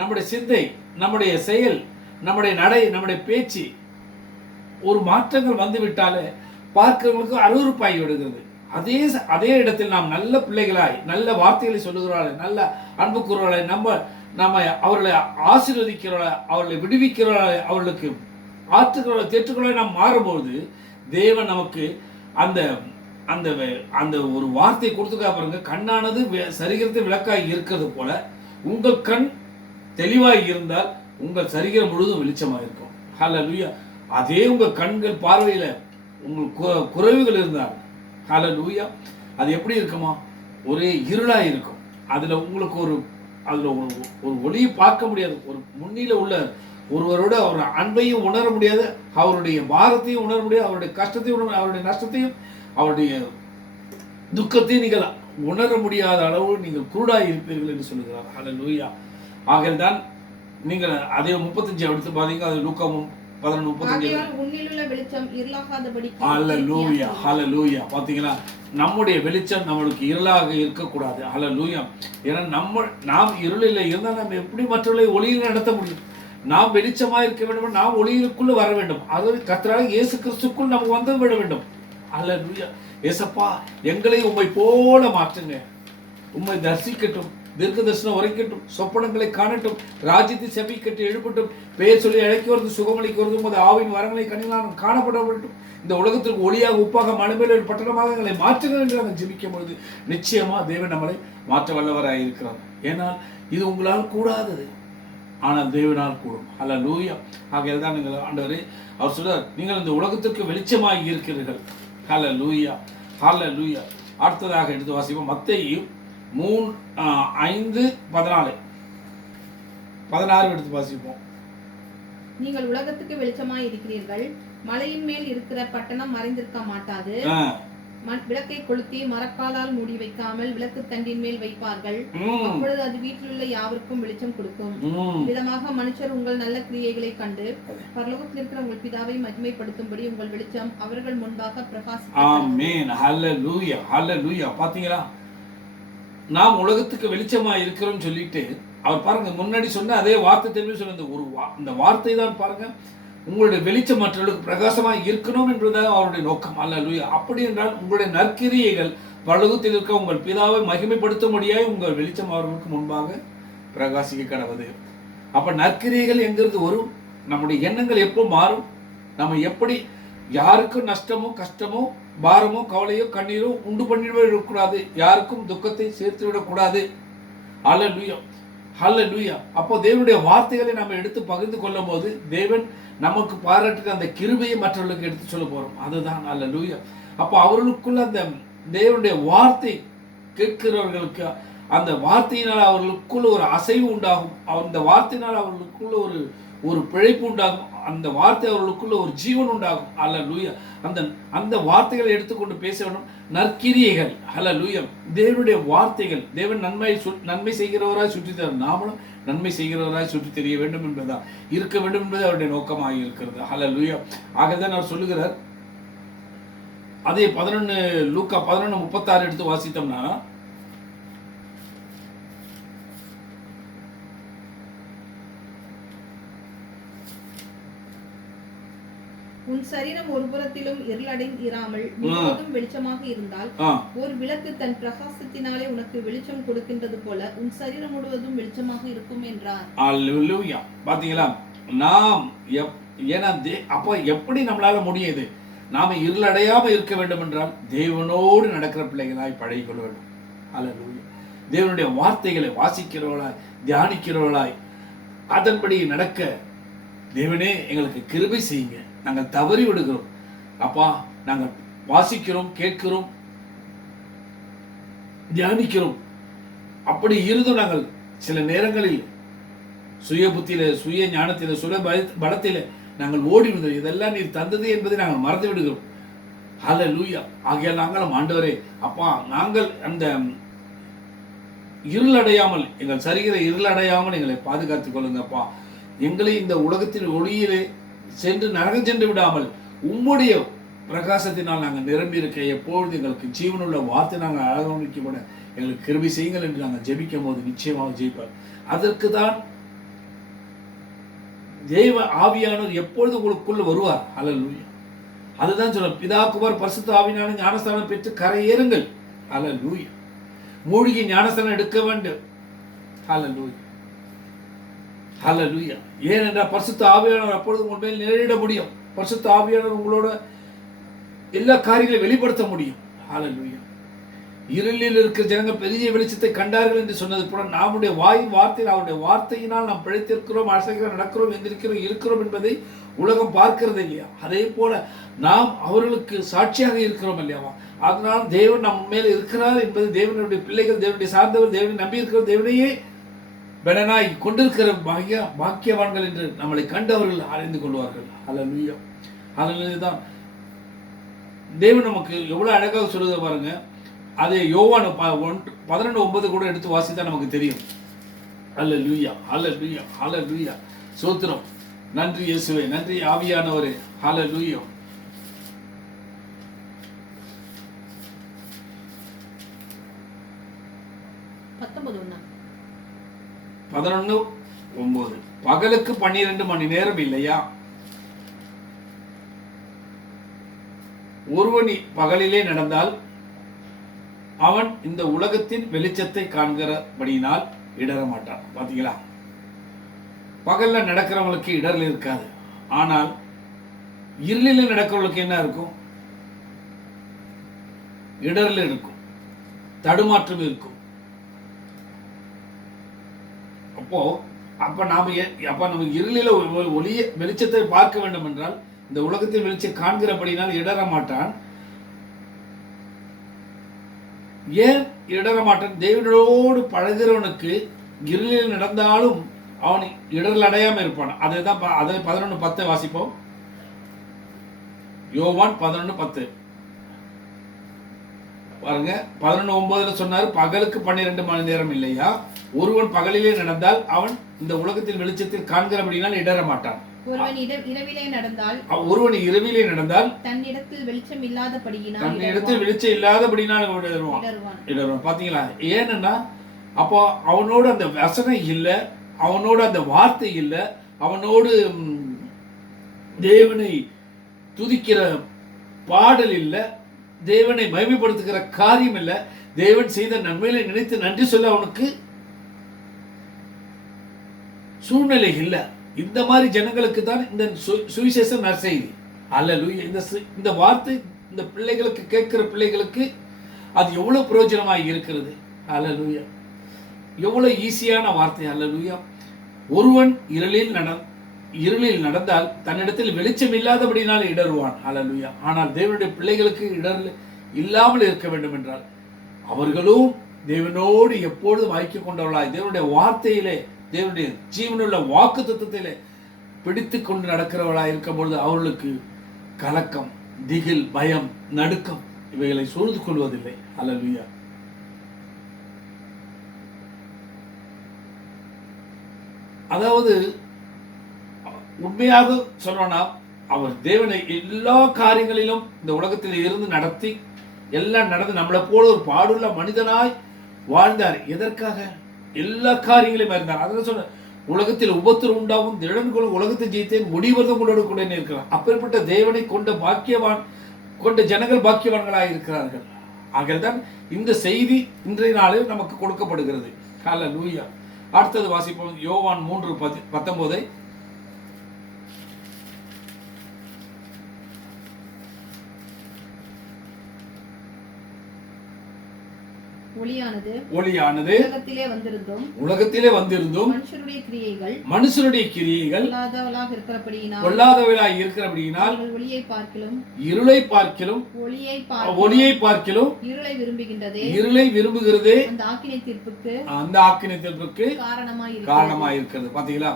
நம்முடைய சிந்தை, நம்முடைய செயல், நம்முடைய நடை, நம்முடைய பேச்சு ஒரு மாற்றங்கள் வந்துவிட்டாலே பார்க்கிறவங்களுக்கு அருவருப்பாகி விடுகிறது. அதே இடத்தில் நாம் நல்ல பிள்ளைகளாய், நல்ல வார்த்தைகளை சொல்லுகிறார்கள், நல்ல அன்பு கூறுகிறார்கள், நம்ம அவர்களை ஆசீர்வதிக்கிறவர்களாய், அவர்களை விடுவிக்கிறவர்களாய், அவர்களுக்கு ஆற்றுக்கிறவர்களை தேற்றுக்கிறவர்களாய் நாம் மாறும்போது தேவன் நமக்கு அந்த அந்த அந்த ஒரு வார்த்தையை கொடுத்துக்கா பாருங்க. கண்ணானது சரீரத்தை விளக்காய் இருக்கிறது போல உங்கள் கண் தெளிவாய் இருந்தால் உங்கள் சரீரம் முழுவதும் வெளிச்சமாக இருக்கும். ஹல்லேலூயா. அதே உங்கள் கண்கள் பார்வையில் உங்களுக்கு குறைவுகள் இருந்தால், ஹல்லேலூயா, அது எப்படி இருக்குமா? ஒரே இருளாக இருக்கும். அதில் உங்களுக்கு ஒரு ஒளியை பார்க்க முடியாது. ஒரு முன்னில உள்ள ஒருவரோட அவர் அன்பையும் உணர முடியாது, அவருடைய பாரத்தையும் உணர முடியாது, அவருடைய கஷ்டத்தையும் உணர, அவருடைய நஷ்டத்தையும், அவருடைய துக்கத்தையும் நீங்கள் உணர முடியாத அளவு நீங்கள் குருடாய் இருப்பீர்கள் என்று சொல்லுகிறார். ஹல்லேலூயா. ஆகையால் தான் நீங்கள் அதே 35 எடுத்து பாத்தீங்க. அது லூக்கா 11:35. உன்னிலுள்ள வெளிச்சம் இருளாகாதபடி. ஹல்லேலூயா, ஹல்லேலூயா. பாத்தீங்களா? நம்முடைய வெளிச்சம் நம்மளுக்கு இருளாக இருக்கக்கூடாது. ஹல்லேலூயா. ஏன்னா நாம் இருளில் இருந்தால் நம்ம எப்படி மற்றவர்களை ஒளியில் நடத்த முடியும்? நாம் வெளிச்சமா இருக்க வேண்டும், நாம் ஒளியிலுக்குள்ள வர வேண்டும். அதாவது கர்த்தராகிய இயேசு கிறிஸ்துக்குள் நமக்கு வந்து விட வேண்டும். ஹல்லேலூயா. ஏசப்பா, எங்களை உம்மை போல மாற்றுங்க, உம்மை தரிசிக்கட்டும், தீர்க்க தரிசனம் உரைக்கட்டும், சொப்பனங்களை காணட்டும், ராஜ்யத்தை செவிக்கட்டு எழுப்பட்டும், பெயர் சொல்லி அழைக்க வருது, சுகமளிக்க வருது, உமது ஆவின் வரங்களை கண்ணினால் காணப்படப்பட்டும், இந்த உலகத்திற்கு ஒளியாக உப்பாக மலைமேல் பட்டணமாக எங்களை மாற்றுங்கள் என்று நாங்கள் ஜெபிக்கும் பொழுது நிச்சயமா தேவன் நம்மளை மாற்ற வல்லவராக இருக்கிறார். ஏனால் இது உங்களால் கூடாதது, ஆனால் தேவனால் கூடும். ஹல்லேலூயா. ஆகையால் தான் நீங்கள் ஆண்டவரே அவர் சொல்றார், நீங்கள் இந்த உலகத்திற்கு வெளிச்சமாகி இருக்கிறீர்கள். ஹல்லேலூயா, ஹல்லேலூயா. அடுத்ததாக எடுத்து வாசிப்போம். மத்தேயு 3:5-14 எடுத்து வாசிப்போம். நீங்கள் உலகத்துக்கு வெளிச்சமாய் இருக்கிறீர்கள். மலையின் மேல் இருக்கிற பட்டணம் மறைந்திருக்க மாட்டாது. விளக்கை கொளுத்தி மரக்காலால் மூடி வைக்காமல் விளக்கு தண்டின் மேல் வைப்பார்கள். அப்பொழுது அது வீட்டில் உள்ள யாவருக்கும் வெளிச்சம் கொடுக்கும். விதமாக மனுஷர் உங்கள் நல்ல கிரியைகளை கண்டு பரலோகத்தில் இருக்கிற உங்கள் பிதாவை மகிமைப்படுத்தும்படி உங்கள் வெளிச்சம் அவர்கள் முன்பாக பிரகாசிக்கும். பாத்தீங்களா, நாம் உலகத்துக்கு வெளிச்சமா இருக்கிறோம் சொல்லிட்டு அவர் பாருங்க முன்னாடி சொன்ன அதே வார்த்தை திரும்பி சொன்ன இந்த வார்த்தை தான் பாருங்க, உங்களுடைய வெளிச்சம் மற்றவர்களுக்கு பிரகாசமாக இருக்கணும் என்பதுதான் அவருடைய நோக்கம். அல்லேலூயா. அப்படி என்றால் உங்களுடைய நற்கிரியைகள் பரலோகத்தில் இருக்க உங்கள் பிதாவை மகிமைப்படுத்த முடியாது உங்கள் வெளிச்சம் அவர்களுக்கு முன்பாக பிரகாசிக்க கடவுது. அப்ப நற்கிரியைகள் எங்கிருந்து வரும்? நம்முடைய எண்ணங்கள் எப்போ மாறும்? நம்ம எப்படி யாருக்கும் நஷ்டமோ கஷ்டமோ பாரமோ கவலையோ கண்ணீரோ உண்டு பண்ணிவிடக்கூடாது, யாருக்கும் துக்கத்தை சேர்த்து விடக்கூடாது. அல்லேலூயா, அல்லேலூயா. அப்போ தேவனுடைய வார்த்தைகளை நம்ம எடுத்து பகிர்ந்து கொள்ளும் போது தேவன் நமக்கு பாராட்டுற அந்த கிருபையை மற்றவர்களுக்கு எடுத்து சொல்ல போறோம். அதுதான் அல்லேலூயா. அப்போ அவர்களுக்குள்ள அந்த தேவனுடைய வார்த்தை கேட்கிறவர்களுக்கு அந்த வார்த்தையினால் அவர்களுக்குள்ள ஒரு அசைவு உண்டாகும். அந்த வார்த்தையினால் அவர்களுக்குள்ள ஒரு பிழைப்பு உண்டாகும். அந்த வார்த்தை அவர்களுக்குள்ள ஒரு ஜீவன் உண்டாகும். அல்லேலூயா. அந்த வார்த்தைகளை எடுத்துக்கொண்டு பேச வேண்டும். நற்கிரியைகள் அல்லேலூயா. தேவனுடைய வார்த்தைகள், தேவன் நன்மை செய்கிறவராய் சுற்றி தர நாமளும் நன்மை செய்கிறவராய் சுற்றி தெரிய வேண்டும் என்பதுதான் இருக்க வேண்டும் என்பது அவருடைய நோக்கமாக இருக்கிறது. அல்லேலூயா. ஆகதான் அவர் சொல்லுகிறார், அதே 11 லூக்கா 11:36 எடுத்து வாசித்தோம்னா, உன் சரீரம் ஒரு புறத்திலும் இருளடைந்து இராமல் முழுவதும் வெளிச்சமாக இருந்தால் ஒரு விளக்கு தன் பிரகாசத்தினாலே உனக்கு வெளிச்சம் கொடுக்கின்றது போல உன் சரீரம் முழுவதும் வெளிச்சமாக இருக்கும் என்றார். அல்லேலூயா. பாத்தீங்களா, நாம் அப்போ எப்படி நம்மளால முடியுது? நாம இருளடையாம இருக்க வேண்டும் என்றால் தேவனோடு நடக்கிற பிள்ளைகளாய் பழகிக்கொள்ள வேண்டும். அல்லேலூயா. தேவனுடைய வார்த்தைகளை வாசிக்கிறவர்களாய் தியானிக்கிறவர்களாய் அதன்படி நடக்க தேவனே எங்களுக்கு கிருபை செய்யுங்க. நாங்கள் தவறி விடுகிறோம் அப்பா, நாங்கள் வாசிக்கிறோம், கேட்கிறோம், தியானிக்கிறோம். அப்படி இருந்தும் நாங்கள் சில நேரங்களில் சுய புத்தியில, சுய ஞானத்தில, சுய பலத்தில நாங்கள் ஓடி விடுகிறோம். இதெல்லாம் நீர் தந்தது என்பதை நாங்கள் மறந்து விடுகிறோம். அல்லேலூயா. ஆகையால் நாங்களும் ஆண்டவரே அப்பா, நாங்கள் அந்த இருளடையாமல், எங்கள் சரீர இருளடையாமல் எங்களை பாதுகாத்துக் கொள்ளுங்கப்பா. எங்களை இந்த உலகத்தின் ஒளியிலே சென்று நரகம் சென்று விடாமல் உம்முடைய பிரகாசத்தினால் நாங்கள் நிரம்பி இருக்க எப்பொழுது எங்களுக்கு ஜீவனுள்ள வார்த்தை நாங்கள் அழகமைக்கப்பட எங்களுக்கு கிருபை செய்யுங்கள் என்று நாங்கள் ஜெபிக்கும் போது நிச்சயமாக ஜெயிப்பார். அதற்கு தான் தேவ ஆவியானவர் எப்பொழுது உங்களுக்குள்ள வருவார். அல்லேலூயா. அதுதான் சொல்ல, பிதா குமார் பரிசுத்த ஆவியான ஞானஸ்தானம் பெற்று கரையேறுங்கள். அல்லேலூயா. மூழ்கி ஞானஸ்தானம் எடுக்க வேண்டும். அல்லேலூயா. ஹல்லேலூயா. ஏனென்றால் பரிசுத்த ஆவியானவர் அப்பொழுது உங்கள் மேல் நிலையிட முடியும். பரிசுத்த ஆவியானவர் உங்களோட எல்லா காரியங்களையும் வெளிப்படுத்த முடியும். ஹல்லேலூயா. இருளில் இருக்கிற ஜனங்கள் பெரிய வெளிச்சத்தை கண்டார்கள் என்று சொன்னது போல நம்முடைய வாயின் வார்த்தையில், அவருடைய வார்த்தையினால் நாம் பிழைத்திருக்கிறோம், அசைக்கிறோம், நடக்கிறோம், எந்திருக்கிறோம், இருக்கிறோம் என்பதை உலகம் பார்க்கிறது இல்லையா? அதே போல நாம் அவர்களுக்கு சாட்சியாக இருக்கிறோம் இல்லையாவா? அதனால் தேவன் நம் மேல் இருக்கிறார் என்பது தேவனுடைய பிள்ளைகள், தேவனுடைய சார்ந்தவர், தேவனை நம்பி இருக்கிற தேவனையே பெலனாய் கொண்டிருக்கிற பாக்கியவான்கள் என்று நம்மளை கண்டவர்கள் அறிந்து கொள்வார்கள். அல்லேலூயா. அதுதான் தேவன் நமக்கு எவ்வளவு அழகாக சொல்லுது பாருங்க. அதே யோவான் 11:9 கூட எடுத்து வாசித்தா நமக்கு தெரியும். அல்லேலூயா, அல்லேலூயா, அல்லேலூயா. ஸ்தோத்திரம். நன்றி இயேசுவே, நன்றி ஆவியானவரே. அல்லேலூயா. பத்தொன்பது 11:9 பகலுக்கு 12 மணி நேரம் இல்லையா? ஒருவன் பகலிலே நடந்தால் அவன் இந்த உலகத்தின் வெளிச்சத்தை காண்கிறபடியினால் இடர மாட்டான். பாத்தீங்களா? பகல்ல நடக்கிறவங்களுக்கு இடர்ல இருக்காது. ஆனால் இருளில நடக்கிறவங்களுக்கு என்ன இருக்கும்? இடர்ல இருக்கும், தடுமாற்றம் இருக்கும். அப்ப நம்ம இருளில ஒளிய வெளிச்சத்தை பார்க்க வேண்டும் என்றால் இந்த உலகத்தில் வெளிச்சம் காண்கிறபடினால் இடர மாட்டான். ஏன் இடர மாட்டான்? தேவனோடு பழகிறவனுக்கு இருளில் நடந்தாலும் அவன் இடர்கள் அடையாம இருப்பான். அதுதான் அதை 11:10 வாசிப்போம். யோவான் 11:10 பாருங்க. 11:9 சொன்னாரு, பகலுக்கு 12 மணி நேரம் இல்லையா? ஒருவன் பகலிலே நடந்தால் அவன் இந்த உலகத்தின் வெளிச்சத்தில் காண்கிறபடினால் இடர மாட்டான். ஒருவன் இரவிலே நடந்தால் தன்னிடத்தில் வெளிச்சம் இல்லாதபடியினால் இடருவான். பாத்தீங்களா? ஏன்னா அப்போ அவனோடு அந்த வசனை இல்லை, அவனோடு அந்த வார்த்தை இல்லை, அவனோடு தேவனை துதிக்கிற பாடல் இல்லை, தேவனை மகிமைப்படுத்துகிற காரியம் இல்லை, தேவன் செய்த நன்மையில நினைத்து நன்றி சொல்ல அவனுக்கு சூழ்நிலை இல்லை. இந்த மாதிரி ஜனங்களுக்கு தான் இந்த சுவிசேஷம் நற்செய்தி. அல்லேலூயா. இந்த வார்த்தை இந்த பிள்ளைகளுக்கு, கேட்கிற பிள்ளைகளுக்கு அது எவ்வளவு பிரயோஜனமாக இருக்கிறது. அல்லேலூயா. எவ்வளவு ஈஸியான வார்த்தை. அல்லேலூயா. ஒருவன் இருளில் நடந்தால் தன்னிடத்தில் வெளிச்சம் இல்லாதபடினால இடருவான். அல்லேலூயா. ஆனால் தேவனுடைய பிள்ளைகளுக்கு இடர் இல்லாமல் இருக்க வேண்டும் என்றால் அவர்களும் தேவனோடு எப்பொழுதும் ஐக்கியம் கொண்டவர்களாய் தேவனுடைய வார்த்தையிலே, தேவனுடைய ஜீவனுள்ள வாக்கு தத்துவத்திலே பிடித்து கொண்டு நடக்கிறவர்களாக இருக்கும் பொழுது அவர்களுக்கு கலக்கம், திகில், பயம், நடுக்கம் இவைகளை சூழ்ந்து கொள்வதில்லை. அல்லேலூயா. அதாவது உண்மையாக சொல்லணும்னா அவர் தேவனை எல்லா காரியங்களிலும் இந்த உலகத்தில் இருந்து நடத்தி எல்லாம் நடந்து நம்மளை போல ஒரு பாடுள்ள மனிதனாய் வாழ்ந்தார். எதற்காக? எல்லா காரியங்களையும் இருந்தார். அதனால சொன்ன உலகத்தில் உபத்திரம் உண்டாகும், திடன்களும் உலகத்தை ஜெயித்தேன், முடிவதும் உங்களோடு கூட இருக்கிறார். அப்பேற்பட்ட தேவனை கொண்ட ஜனங்கள் பாக்கியவான்களாக இருக்கிறார்கள். ஆகதான் இந்த செய்தி இன்றைய நாளில் நமக்கு கொடுக்கப்படுகிறது. ஹல்லேலூயா. அடுத்தது வாசிப்போம். யோவான் 3:19. ஒளியானது உலகத்திலே வந்திருந்தும் மனுஷருடைய கிரியைகள் பொல்லாதவர்களாய் இருக்கிறபடியினால் இருளை பார்க்கிலும் இருளை விரும்புகிறதே அந்த ஆக்கினை தீர்ப்புக்கு காரணமாய் இருக்கிறது. பாத்தீங்களா?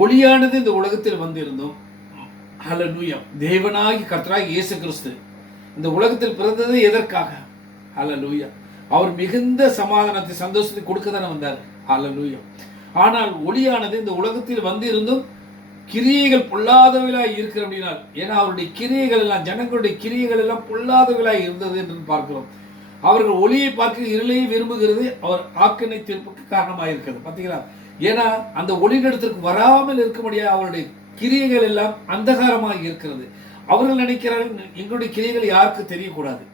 ஒளியானது இந்த உலகத்தில் வந்திருந்தும், ஹல்லேலூயா, தேவனாகி கர்த்தராகிய இயேசு கிறிஸ்து இந்த உலகத்தில் பிறந்தது எதற்காக? ஹல்லேலூயா. அவர் மிகுந்த சமாதானத்தை, சந்தோஷத்தை கொடுக்க தானே வந்தார். ஹல்லேலூயா. ஆனால் ஒளியானது இந்த உலகத்தில் வந்து இருந்தும் கிரியைகள் பொல்லாதவர்களாய் இருக்கிற அப்படின்னா, ஏன்னா அவருடைய கிரியைகள் எல்லாம், ஜனங்களுடைய கிரியைகள் எல்லாம் பொல்லாதவர்களாய் இருந்தது என்று பார்க்கிறோம். அவர்கள் ஒளியை பார்க்க இருளையை விரும்புகிறது அவர் ஆக்கினை தீர்ப்புக்கு காரணமாக இருக்கிறது. பார்த்தீங்களா? ஏன்னா அந்த ஒளியிடத்திற்கு வராமல் இருக்கும்படியாக அவருடைய கிரியைகள் எல்லாம் அந்தகாரமாக இருக்கிறது. அவர்கள் நினைக்கிறார்கள் எங்களுடைய கிரியைகள் யாருக்கு தெரியக்கூடாது,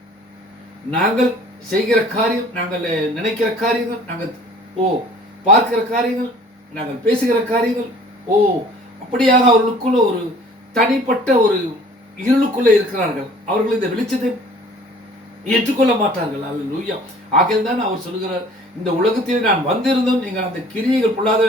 நாங்கள் செய்கிற காரியம், நாங்கள் நினைக்கிற காரியங்கள், நாங்கள் பார்க்கிற காரியங்கள், நாங்கள் பேசுகிற காரியங்கள், அப்படியாக அவர்களுக்குள்ள ஒரு தனிப்பட்ட ஒரு இருளுக்குள்ள இருக்கிறார்கள். அவர்கள் இந்த வெளிச்சத்தை ஏற்றுக்கொள்ள மாட்டார்கள். அல்லேலூயா. ஆகையால் தான் அவர் சொல்லுகிறார், இந்த உலகத்தில் நான் வந்திருந்தும் நீங்கள் அந்த கிரியைகள் பொல்லாத